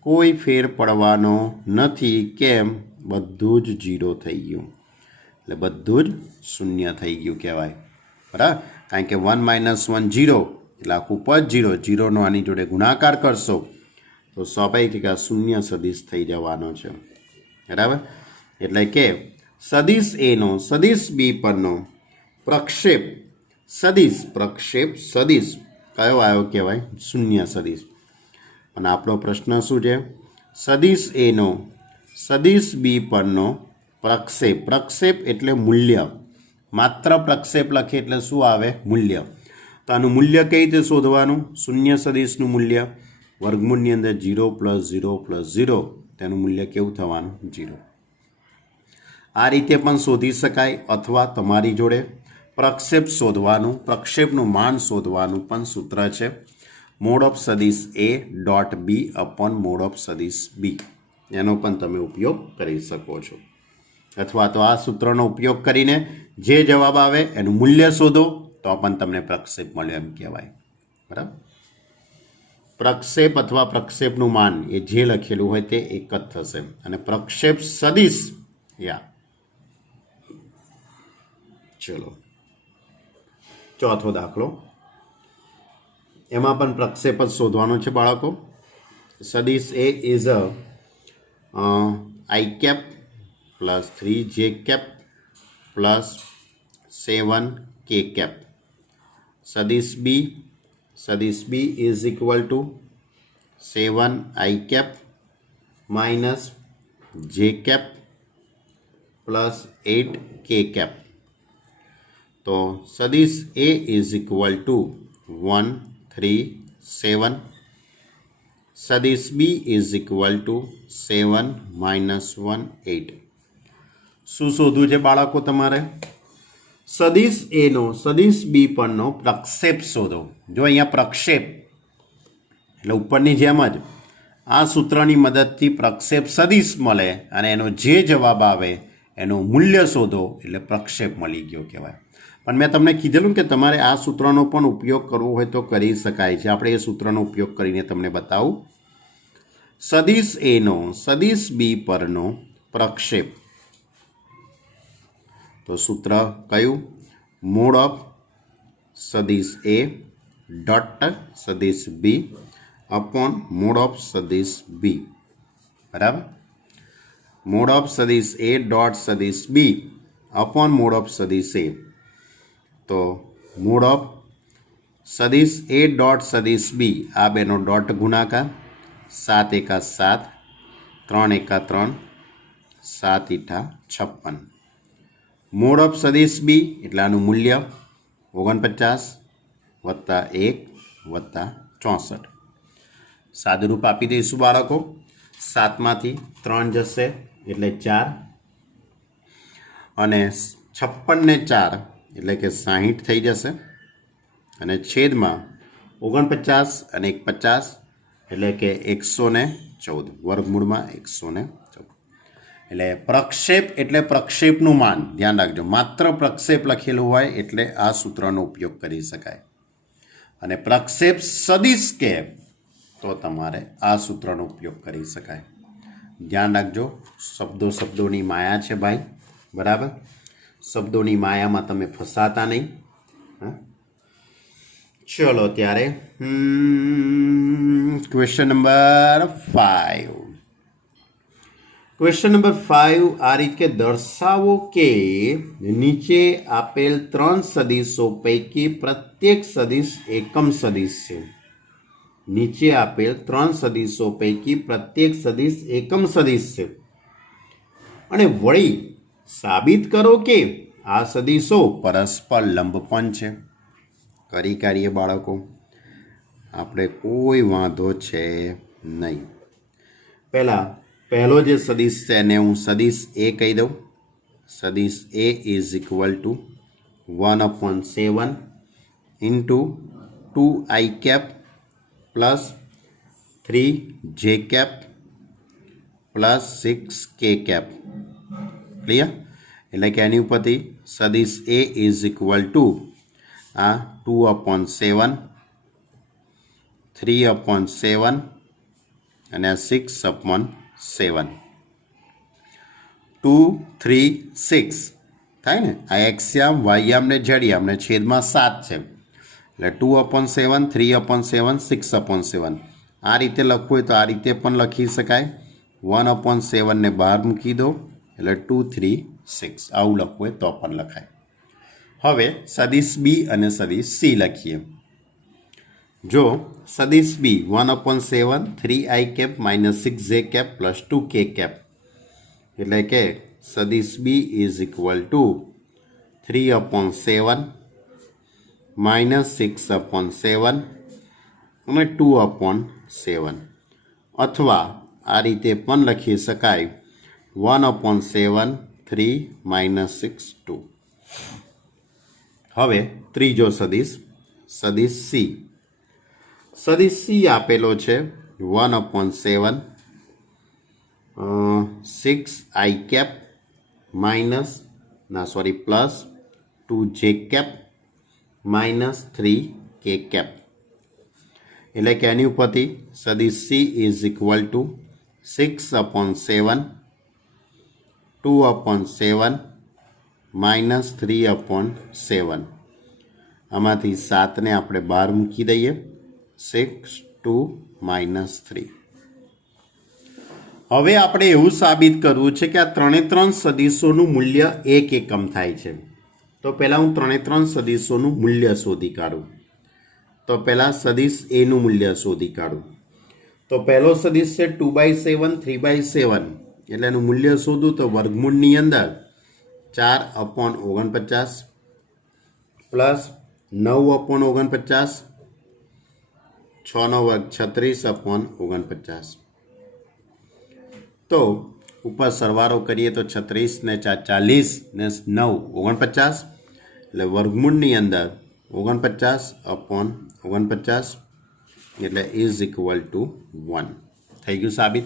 કોઈ ફેર પડવાનો નથી. કેમ? બધું જ 0 થઈ ગયું, એટલે બધું જ શૂન્ય થઈ ગયું કહેવાય. બરાબર? કારણ કે 1 - 1 0 એટલે આખું પદ 0. 0નો આની જોડે ગુણાકાર કરશો તો સ્વાભાવિક આ શૂન્ય સદીશ થઈ જવાનો છે. બરાબર? એટલે કે સદીશ એનો સદીશ બી પરનો પ્રક્ષેપ સદીશ કયો આવ્યો કહેવાય? શૂન્ય સદીશ. અને આપણો પ્રશ્ન શું છે? સદીશ એનો સદીશ બી પરનો પ્રક્ષેપ એટલે મૂલ્ય. માત્ર પ્રક્ષેપ લખે એટલે શું આવે? મૂલ્ય. તો આનું મૂલ્ય કઈ રીતે શોધવાનું? શૂન્ય સદીશનું મૂલ્ય વર્ગમૂળની અંદર 0 + 0 + 0, તેનું મૂલ્ય કેવું થવાનું? 0. આ રીતે પણ શોધી શકાય, અથવા તમારી જોડે પ્રક્ષેપ શોધવાનું, પ્રક્ષેપનું માન શોધવાનું પણ સૂત્ર છે. મોડ ઓફ સદીશ a dot b upon mod of સદીશ બી, એનો પણ તમે ઉપયોગ કરી શકો છો. અથવા તો આ સૂત્રનો ઉપયોગ કરીને જે જવાબ આવે એનું મૂલ્ય શોધો તો પણ તમને પ્રક્ષેપ મળ્યો એમ કહેવાય. બરાબર. પ્રક્ષેપ અથવા પ્રક્ષેપનું માન એ જે લખેલું હોય તે એક જ થશે. અને પ્રક્ષેપ સદિશ ચલો ચોથો દાખલો, એમાં પણ પ્રક્ષેપ જ શોધવાનો છે બાળકો. સદિશ એ is I cap plus 3J cap plus 7K cap. Sadish B is equal to 7I cap minus J cap plus 8K cap. तो सदिश A is equal to 1, 3, 7. સદિશ B is equal to 7 minus 1, 8. શું શોધવું છે બાળકો તમારે? સદિશ A નો સદિશ B પરનો પ્રક્ષેપ શોધો. જો અહીંયા પ્રક્ષેપ એટલે ઉપરની જેમ જ આ સૂત્રની મદદથી પ્રક્ષેપ સદિશ મળે અને એનો જે જવાબ આવે એનું મૂલ્ય શોધો એટલે પ્રક્ષેપ મળી ગયો કહેવાય. પણ મેં તમને કીધેલું કે તમારે આ સૂત્રનો પણ ઉપયોગ કરવો હોય તો કરી શકાય છે. આપણે એ સૂત્રનો ઉપયોગ કરીને તમને બતાવું. સદિશ A નો સદિશ B પરનો પ્રક્ષેપ, તો સૂત્ર કયું? મોડ ઓફ સદિશ A ડોટ સદિશ B અપોન મોડ ઓફ સદિશ B. બરાબર. મોડ ઓફ સદિશ A ડોટ સદિશ B અપોન મોડ ઓફ સદિશ A. તો મોડ ઓફ સદિશ A ડોટ સદિશ B, આ બેનો ડોટ ગુણાકાર, 7 એકા 7, 3 એકા 3, 7 ઈઠા 56. મોડ ઓફ સદિશ B એટલે આનું મૂલ્ય 49 વત્તા 1 વત્તા 64. સાદુરૂપ આપી દઈશું બાળકો. 7માંથી 3 જશે એટલે 4 અને 56 ને 4 એટલે કે 60 થઈ જશે અને છેદમાં 49 અને 1 50 એટલે કે 114, વર્ગમૂળમાં 114. એટલે પ્રક્ષેપ એટલે પ્રક્ષેપનું માન. ધ્યાન રાખજો, માત્ર પ્રક્ષેપ લખેલું હોય એટલે આ સૂત્રનો ઉપયોગ કરી શકાય. અને પ્રક્ષેપ સદિશ કે તો તમારે આ સૂત્રનો ઉપયોગ કરી શકાય. ધ્યાન રાખજો, શબ્દોની માયા છે ભાઈ. બરાબર. શબ્દોની માયામાં તમે ફસાતા નહીં. ચલો ત્યારે ક્વેશ્ચન નંબર 5. ક્વેશ્ચન નંબર 5 આ રીતે દર્શાવો કે નીચે આપેલ 3 સદિશો પૈકી પ્રત્યેક સદિશ એકમ સદિશ છે. નીચે આપેલ 3 સદિશો પૈકી પ્રત્યેક સદિશ એકમ સદિશ છે અને વળી સાબિત કરો કે આ સદિશો પરસ્પર લંબ પણ છે. કરી કાઢીએ બાળકો, આપણે કોઈ વાંધો છે નહીં. પહેલો જે સદિશ છે એને હું સદિશ A કહી દઉં. સદિશ A is equal two 1/7 into 2I cap plus 3J cap plus 6K cap. Clear? એટલે કે એની ઉપરથી સદિશ A ઇઝ ઇક્વલ ટુ આ 2/7, 3/7 અને આ 6/7. 2, 3, 6 થાય ને. આ એક્સયામ, વાયયામ ને ઝેડયામ ને છેદમાં 7 છે એટલે 2/7, 3/7, 6/7. આ રીતે લખવું હોય તો આ રીતે પણ લખી શકાય. 1/7 ને બહાર મૂકી દો એટલે 2, 3, 6 આવું લખવું હોય તો પણ લખાય. હવે સદિશ B અને સદિશ C લખીએ. જો સદિશ B 1/7, 3I cap minus 6J cap plus 2K cap એટલે કે સદિશ B is equal to 3/7 minus 6/7 અને 2/7. અથવા આ રીતે પણ લખી શકાય 1/7, 3 minus 6, 2. હવે ત્રીજો સદિશ, સદિશ C. સદિશ C આપેલો છે 1/7, 6I cap minus plus 2J cap -3k cap એટલે કે એની ઉપરથી સદિશ C ઇઝ ઇક્વલ ટુ 6/7 2/7 -3/7 આમાંથી 7ને આપણે બહાર મૂકી દઈએ 6 2 -3. હવે આપણે એવું સાબિત કરવું છે કે આ ત્રણે ત્રણ સદિશોનું મૂલ્ય 1 એકમ થાય છે. તો પહેલાં હું ત્રણે ત્રણ સદિશોનું મૂલ્ય શોધી કાઢું. તો પહેલાં સદિશ એનું મૂલ્ય શોધી કાઢું. તો પહેલો સદિશ છે 2/7 3/7 એટલે એનું મૂલ્ય શોધું તો વર્ગમૂળની અંદર 4/49 પ્લસ 9/49 6 નો વર્ગ 36/49. તો ઉપર સરવાળો કરીએ તો 36 ને 4 40 ને 9 49 એટલે વર્ગમૂળની અંદર 49/49 એટલે ઇઝ ઇક્વલ ટુ 1 થઈ ગયું સાબિત.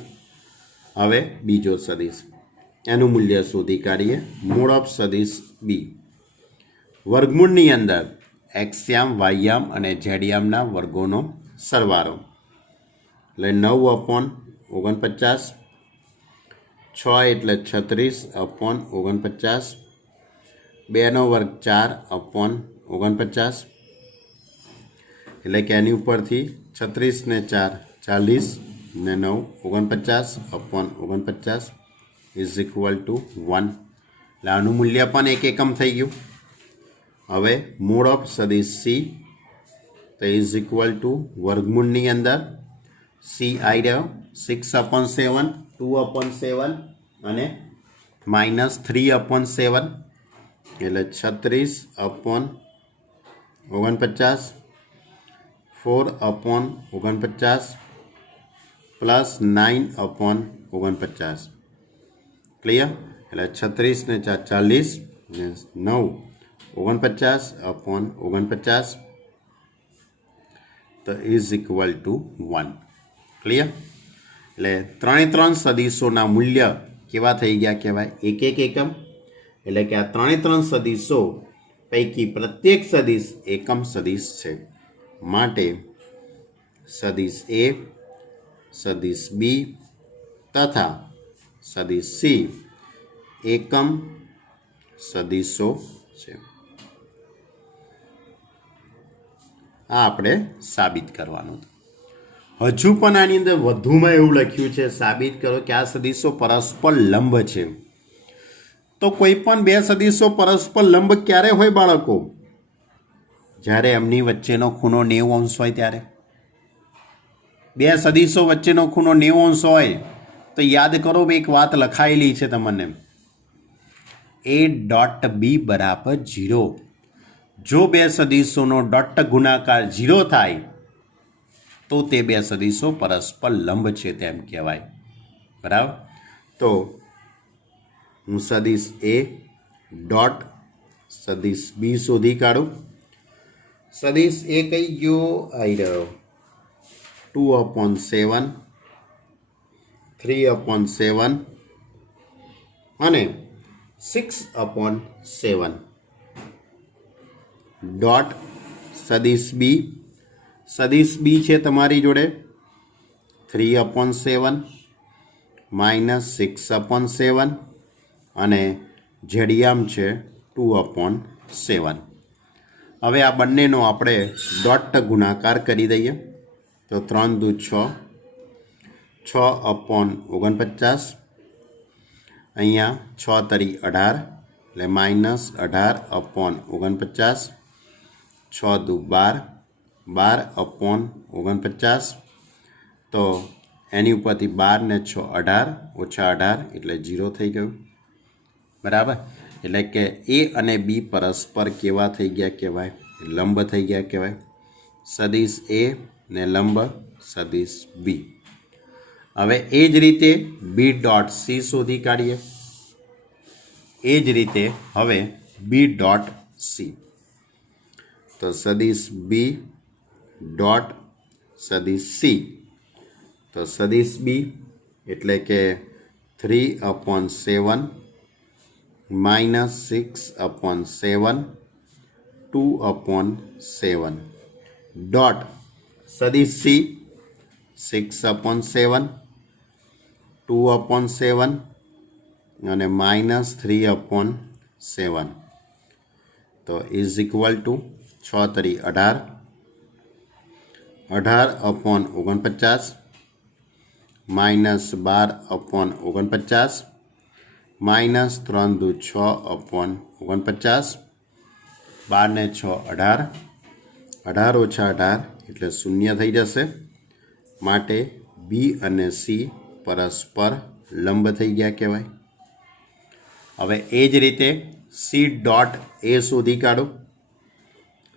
હવે બીજો સદિશ એનું મૂલ્ય શોધી કાઢીએ. મૂળ ઓફ સદિશ બી વર્ગમૂળની અંદર એક્સયામ વાયયામ અને ઝેડયામના વર્ગોનો સરવાળો એટલે 9/49 6 એટલે 36/49 2 નો વર્ગ 4/49 એટલે કે એની ઉપરથી 36 ને 4 40 ને 9 49/49 ઇઝ ઇક્વલ ટુ 1 એટલે આનું મૂલ્ય પણ 1 એકમ થઈ ગયું. હવે મૂળ ઓફ સદિશ સી તો ઇઝ ઇક્વલ ટુ વર્ગમૂળની અંદર સી આવી રહ્યો 6/7 2/7 અને -3/7 એટલે 36/49 4/49 પ્લસ 9/49 ક્લિયર. એટલે 36 ને 4 40 ને 9 49/49 તો ઇઝ ઇક્વલ ટુ 1 ક્લિયર. એટલે ત્રણે ત્રણ સદિશોના મૂલ્ય કેવા થઈ ગયા કહેવાય 1 એકમ. એટલે કે આ ત્રણે ત્રણ સદિશો પૈકી પ્રત્યેક સદિશ એકમ સદિશ છે. માટે સદિશ એ સદિશ બી તથા સદિશ સી એકમ સદિશો છે. આ આપણે સાબિત કરવાનું. હજુ પણ આની અંદર વધુમાં એવું લખ્યું છે સાબિત કરો કે આ સદિશો પરસ્પર લંબ છે. તો કોઈ પણ બે સદિશો પરસ્પર લંબ ક્યારે હોય બાળકો? જ્યારે એમની વચ્ચેનો ખૂણો 90 અંશ હોય ત્યારે. બે સદિશો વચ્ચેનો ખૂણો 90 અંશ હોય તો યાદ કરો એક વાત લખાયેલી છે તમને a.b બરાબર 0. જો બે સદિશોનો ડોટ ગુણાકાર 0 થાય તો તે બે સદિશો પરસ્પર લંબ છે તેમ કહેવાય. બરાબર. તો હું સદિશ એ ડોટ સદિશ બી શોધી કાઢું. સદિશ એ કઈ ગયો આવી રહ્યો 2/7 3/7 અને 6/7 ડોટ સદિશ બી. સદિશ બી છે તમારી જોડે 3/7 -6/7 અને ઝેડિયામ છે 2/7. હવે આ બંનેનો આપણે ડોટ ગુણાકાર કરી દઈએ તો 3 દુ 6 6/49 અહીંયા 6 તરી 18 એટલે -18/49 6 દુ 12 12/49 તો એની ઉપરથી 12 ને 6 18 ઓછા 18 એટલે 0 થઈ ગયું. બરાબર. એટલે કે એ અને બી પરસ્પર કેવા થઈ ગયા કહેવાય? લંબ થઈ ગયા કહેવાય. સદિશ એ ને લંબ સદિશ બી. હવે એ જ રીતે બી ડોટ સી શોધી કાઢીએ. એ જ રીતે હવે બી ડોટ સી તો સદિશ બી ડોટ સદિશ સી તો સદિશ બી એટલે કે 3/7 -6/7 2/7 ડોટ સદિશ C 6/7 2/7 અને -3/7 તો ઇઝ ઇક્વલ ટુ 6 તરી 18 18/49 -12/49 -3 દુ 6/49 12 ને 6 18 18 ઓછા 18 એટલે 0 થઈ જશે માટે બી અને સી પરસ્પર લંબ થઈ ગયા કહેવાય. હવે એ જ રીતે સી ડોટ એ શોધી કાઢો.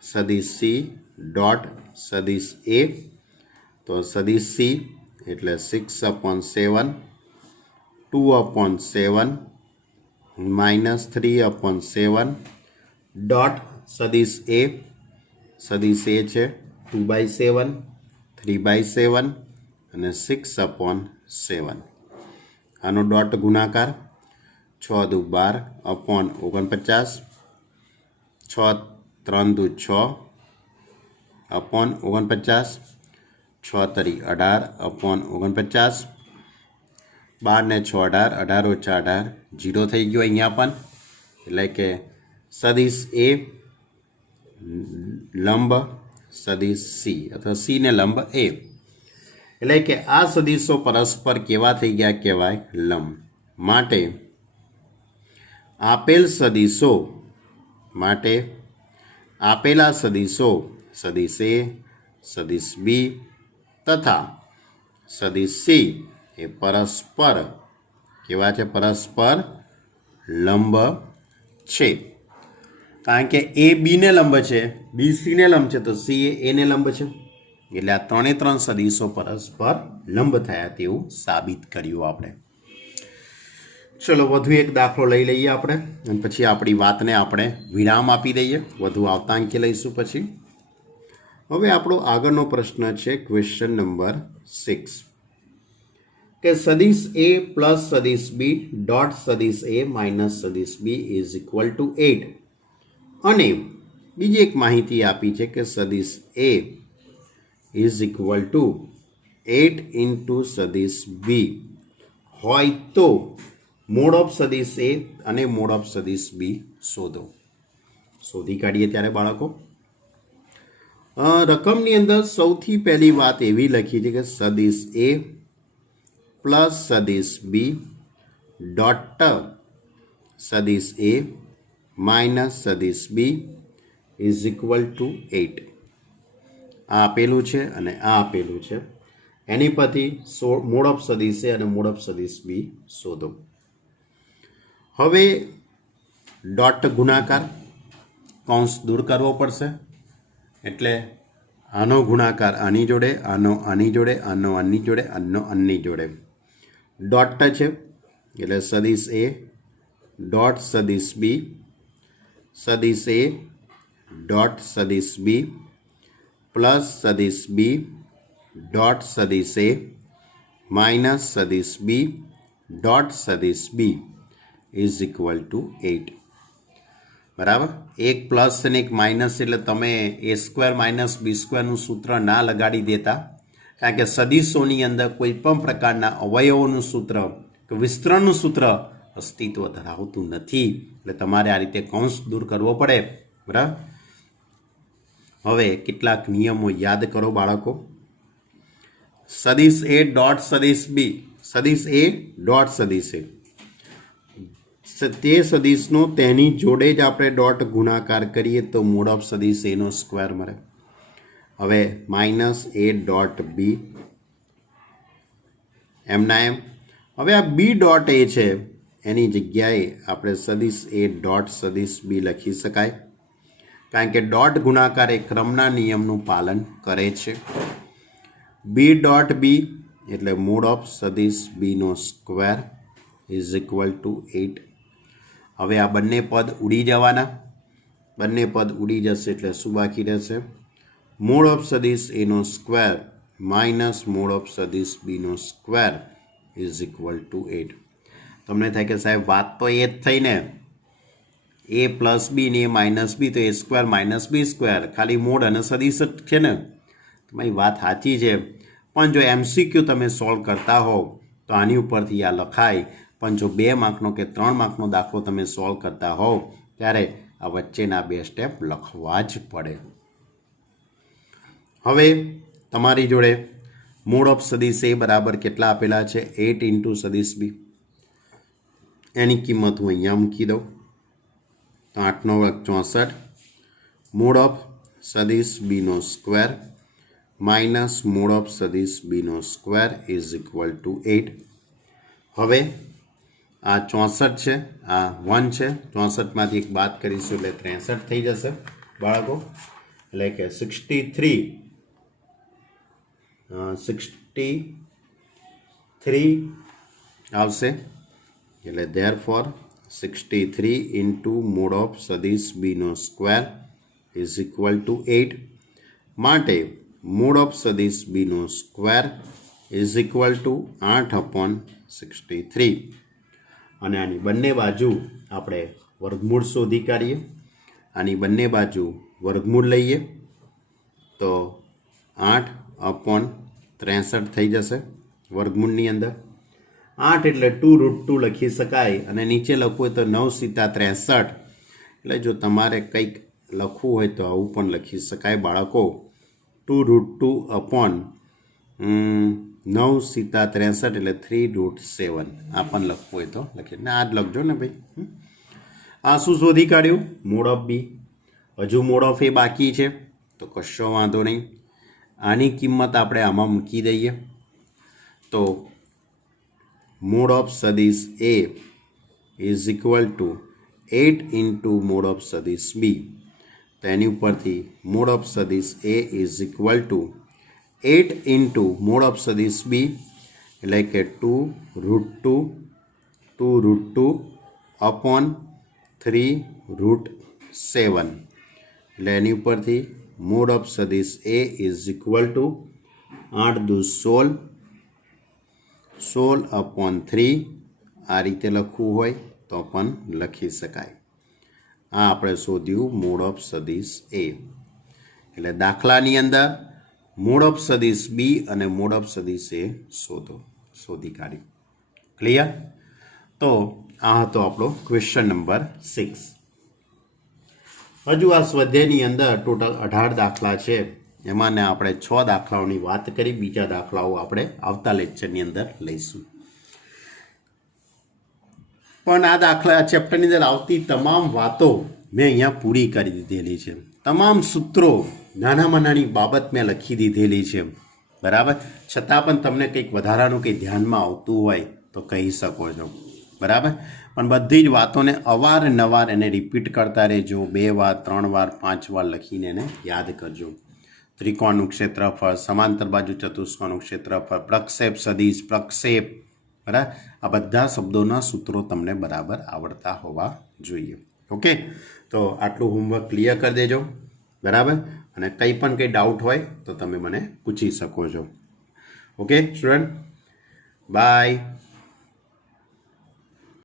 સદિશ સી ડોટ સદિશ એ તો સદિશ સી એટલે 6/7 2/7 -3/7 ડોટ સદિશ એ છે 2/7 3/7 અને 6/7. આનો ડોટ ગુણાકાર 6 દુ 12/49 6 3 દુ 6/49 6 તરી 18/49 12 ને 6 18 18 ઓછા 18 0 થઈ ગયો અહીંયા પણ. એટલે કે સદિશ એ લંબ સદિશ સી અથવા સી ને લંબ એ. એટલે કે આ સદિશો પરસ્પર કેવા થઈ ગયા કહેવાય લંબ. માટે આપેલા સદિશો સદિશ એ સદિશ બી તથા સદિશ સી એ પરસ્પર કેવા છે પરસ્પર લંબ છે. કારણ કે એ બીને લંબ છે, બી સીને લંબ છે તો સી એને લંબ છે. એટલે આ 3 સદિશો પરસ્પર લંબ થયા તેવું સાબિત કર્યું આપણે. ચલો વધુ એક દાખલો લઈ લઈએ આપણે અને પછી આપણી વાતને આપણે વિરામ આપી દઈએ. વધુ આવતા અંકે લઈશું પછી. હવે આપણો આગળનો પ્રશ્ન છે ક્વેશ્ચન નંબર 6 કે સદિશ એ પ્લસ સદિશ બી ડોટ સદિશ એ માઇનસ સદિશ બી ઇઝ ઇક્વલ ટુ 8 અને બીજી એક માહિતી આપી છે કે સદિશ એ ઇઝ ઇક્વલ ટુ 8 ઇન્ટુ સદિશ બી હોય તો મોડ ઓફ સદિશ એ અને મોડ ઓફ સદિશ બી શોધો. શોધી કાઢીએ ત્યારે બાળકો રકમની અંદર સૌથી પહેલી વાત એવી લખી છે કે સદિશ એ પ્લસ સદિશ બી ડોટ સદિશ એ માઇનસ સદિશ બી ઇઝ ઇક્વલ ટુ 8. આ આપેલું છે અને આ આપેલું છે. એની પરથી મોડ ઓફ સદિશ એ અને મોડ ઓફ સદિશ બી શોધો. હવે ડોટ ગુણાકાર કૌંસ દૂર કરવો પડશે. એટલે આનો ગુણાકાર આની જોડે, આનો આની જોડે, આનો આની જોડે, આનો આની જોડે. ડોટ છે એટલે સદિશ એ ડોટ સદિશ બી સદિશ એ ડોટ સદિશ બી પ્લસ સદિશ બી ડોટ સદિશ એ માઇનસ સદિશ બી ડોટ સદિશ બી ઇઝ ઇક્વલ ટુ 8. બરાબર. એક પ્લસ અને એક માઇનસ એટલે તમે એ સ્ક્વેર માઇનસ બી સ્ક્વેરનું સૂત્ર ના લગાડી દેતા. કારણ કે સદિશોની અંદર કોઈ પણ પ્રકારના અવયવોનું સૂત્ર કે વિસ્તરણનું સૂત્ર અસ્તિત્વ ધરાવતું નથી. એટલે તમારે આ રીતે કૌંસ દૂર કરવો પડે. બરાબર. હવે કેટલાક નિયમો યાદ કરો બાળકો. સદિશ એ ડોટ સદિશ બી સદિશ એ ડોટ સદિશ એ તે સદિશનો તેની જોડે જ આપણે ડોટ ગુણાકાર કરીએ તો મોડ ઓફ સદિશ એનો સ્ક્વેર મળે. હવે માઇનસ એ ડોટ બી એમના એમ. હવે આ બી ડોટ એ છે એની જગ્યાએ આપણે સદિશ એ ડોટ સદિશ બી લખી શકાય. કારણ કે ડોટ ગુણાકાર એ ક્રમના નિયમનું પાલન કરે છે. બી ડોટ બી એટલે મોડ ઓફ સદિશ બીનો સ્ક્વેર ઇઝ ઇક્વલ ટુ 8. હવે આ બંને પદ ઉડી જવાના. બંને પદ ઉડી જશે એટલે શું બાકી રહેશે? મોડ ઓફ સદિશ એનો સ્ક્વેર માઇનસ મોડ ઓફ સદિશ બીનો સ્ક્વેર ઇઝ ઇક્વલ ટુ 8. તમને થાય કે સાહેબ વાત તો એ જ થઈ ને, એ પ્લસ બી ને એ માઇનસ બી તો એ સ્ક્વેર માઇનસ બી સ્ક્વેર ખાલી મોડ અને સદીશ જ છે ને. તમારી વાત સાચી છે, પણ જો MCQ તમે સોલ્વ કરતા હોવ તો આની ઉપરથી આ લખાય, પણ જો 2 માર્કનો કે 3 માર્કનો દાખલો તમે સોલ્વ કરતા હોવ ત્યારે આ વચ્ચેના 2 સ્ટેપ લખવા જ પડે. હવે તમારી જોડે મોડ ઓફ સદીશ એ બરાબર કેટલા આપેલા છે? 8 ઇન્ટુ સદીશ બી. એની કિંમત હું અહીંયા મૂકી દઉં તો 8 નો વર્ગ 64 મોડ ઓફ સદીશ બીનો સ્ક્વેર માઇનસ મોડ ઓફ સદીશ બીનો સ્ક્વેર ઇઝ ઇક્વલ ટુ 8. હવે આ 64 છે, આ 1 છે, 64માંથી એક બાદ કરીશું એટલે 63 થઈ જશે બાળકો. એટલે કે 63 આવશે. એટલે therefore 63 ઇન્ટુ મોડ ઓફ સદીશ બીનો સ્ક્વેર ઇઝ ઇક્વલ ટુ 8. માટે મોડ ઓફ સદીશ બીનો સ્ક્વેર ઇઝ ઇક્વલ ટુ 8/63. અને આની બંને બાજુ આપણે વર્ગમૂળ શોધી કાઢીએ. આની બંને બાજુ વર્ગમૂળ લઈએ તો 8/63 થઈ જશે વર્ગમૂળની અંદર. 8 એટલે 2√2 લખી શકાય, અને નીચે લખવું હોય તો 9 સીતા 63. એટલે જો તમારે કંઈક લખવું હોય તો આવું પણ લખી શકાય બાળકો, 2√2/9 સીતા 63 એટલે 3√7. આ પણ લખવું હોય તો લખીએ ને, આ જ લખજો ને ભાઈ. આ શું શોધી કાઢ્યું? Mod of b. હજુ મોડ ઓફ એ બાકી છે તો કશો વાંધો નહીં, આની કિંમત આપણે આમાં મૂકી દઈએ તો મોડ ઓફ સદીશ a is equal to 8 into mod of સદીશ બી. તો એની ઉપરથી મોડ ઓફ સદીશ a is equal to 8 into mod of સદીશ બી એટલે કે 2√2/3√7. એટલે એની ઉપરથી મોડ ઓફ સદીશ એ ઇઝ ઇક્વલ ટુ 8 દુ 16, 16/3. આ રીતે લખવું હોય તો પણ લખી શકાય. આ આપણે શોધ્યું મોડ ઓફ સદીશ એ. એટલે દાખલાની અંદર મોડ ઓફ સદીશ બી અને મોડ ઓફ સદીશ એ શોધી કાઢ્યું. ક્લિયર? તો આ હતો આપણો ક્વેશ્ચન નંબર 6. હજુ આ સ્વાધ્યાયની અંદર ટોટલ 18 દાખલા છે, એમાં આપણે 6 દાખલાઓની વાત કરી. બીજા દાખલાઓ આપણે આવતા લેક્ચરની અંદર લઈશું. પણ આ દાખલા ચેપ્ટરની અંદર આવતી તમામ વાતો મેં અહીંયા પૂરી કરી દીધેલી છે. તમામ સૂત્રો નાનામાં નાની બાબત મેં લખી દીધેલી છે, બરાબર. છતાં પણ તમને કંઈક વધારાનું કંઈ ધ્યાનમાં આવતું હોય તો કહી શકો છો, બરાબર. પણ બધી જ વાતોને અવારનવાર એને રિપીટ કરતા રહેજો. 2 વાર 3 વાર 5 વાર લખીને એને યાદ કરજો. ત્રિકોણનું ક્ષેત્રફળ, સમાંતર બાજુ ચતુષ્કોણનું ક્ષેત્રફળ, પ્રક્ષેપ સદીશ, પ્રક્ષેપ, બરાબર. આ બધા શબ્દોના સૂત્રો તમને બરાબર આવડતા હોવા જોઈએ. ઓકે, તો આટલું હોમવર્ક ક્લિયર કરી દેજો, બરાબર. અને કંઈ પણ કંઈ ડાઉટ હોય તો તમે મને પૂછી શકો છો. Okay student, by.